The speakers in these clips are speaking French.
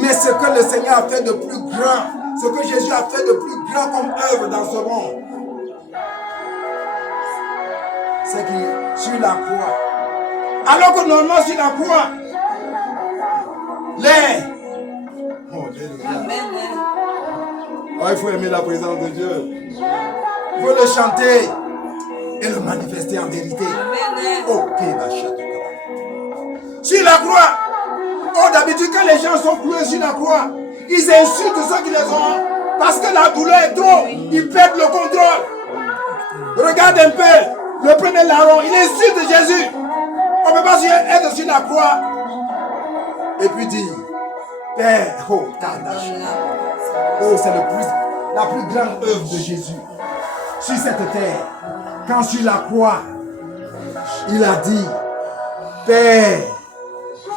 Mais ce que le Seigneur a fait de plus grand, ce que Jésus a fait de plus grand comme œuvre dans ce monde, c'est qu'il sur la croix, alors que normalement sur la croix, il faut aimer la présence de Dieu. Il faut le chanter et le manifester en vérité. Sur la croix, d'habitude quand les gens sont cloués sur la croix, ils insultent ceux qui les ont parce que la douleur est trop, ils perdent le contrôle. Regarde un peu, le premier larron, il insulte Jésus. On ne peut pas être sur la croix et puis dire, Père, c'est la plus grande œuvre de Jésus sur cette terre. Quand sur la croix, il a dit, Père,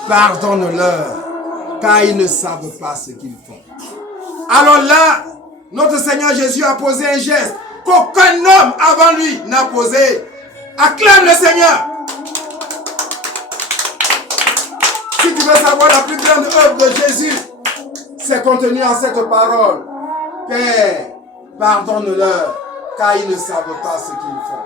pardonne-leur, car ils ne savent pas ce qu'ils font. Alors là, notre Seigneur Jésus a posé un geste qu'aucun homme avant lui n'a posé. Acclame le Seigneur. Si tu veux savoir la plus grande œuvre de Jésus, c'est contenu en cette parole. Père, pardonne-leur, car ils ne savent pas ce qu'ils font.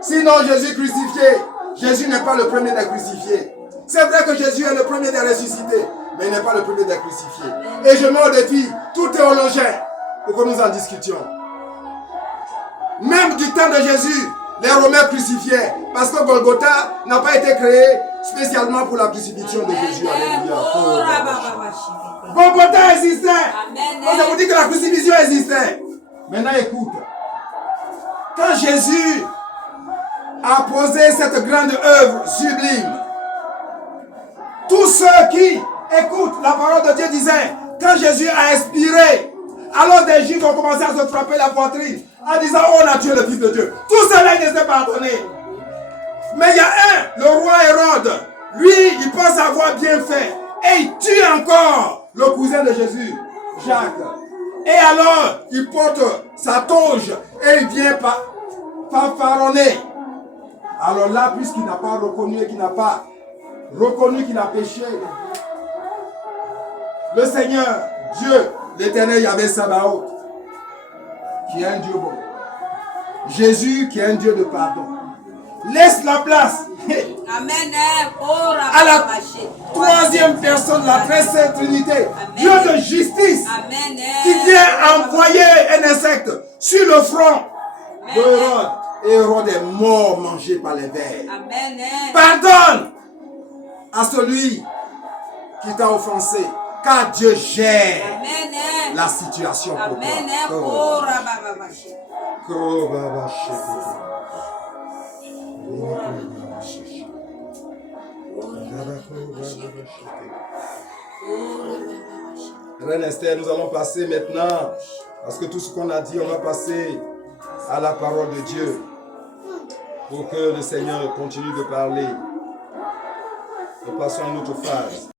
Sinon, Jésus crucifié, Jésus n'est pas le premier des crucifiés. C'est vrai que Jésus est le premier des ressuscités, mais il n'est pas le premier des crucifiés. Et je mets au défi tout théologien pour que nous en discutions. Même du temps de Jésus, les Romains crucifiaient, parce que Golgotha n'a pas été créé spécialement pour la crucifixion de Jésus. Alléluia. Golgotha existait. Donc ça vous dit que la crucifixion existait. Maintenant écoute. Quand Jésus a posé cette grande œuvre sublime, tous ceux qui écoutent la parole de Dieu disaient, quand Jésus a expiré, alors des Juifs ont commencé à se frapper la poitrine en disant, oh, on a tué le Fils de Dieu. Tout cela, il était pardonné. Mais il y a le roi Hérode, lui, il pense avoir bien fait. Et il tue encore le cousin de Jésus, Jacques. Et alors, il porte sa toge et il vient fanfaronner. Alors là, puisqu'il n'a pas reconnu et qu'il n'a pas reconnu qu'il a péché, le Seigneur, Dieu, l'Éternel Yahvé Sabaoth, qui est un Dieu bon, Jésus qui est un Dieu de pardon, laisse la place à la troisième personne, la très sainte Trinité, Dieu de justice, qui vient envoyer un insecte sur le front d'Hérode. Et Hérode est mort mangé par les vers. Pardonne à celui qui t'a offensé, car Dieu gère la situation pour toi. Reine Esther, nous allons passer maintenant, parce que tout ce qu'on a dit, on va passer à la parole de Dieu, pour que le Seigneur continue de parler. Nous passons à une autre phase.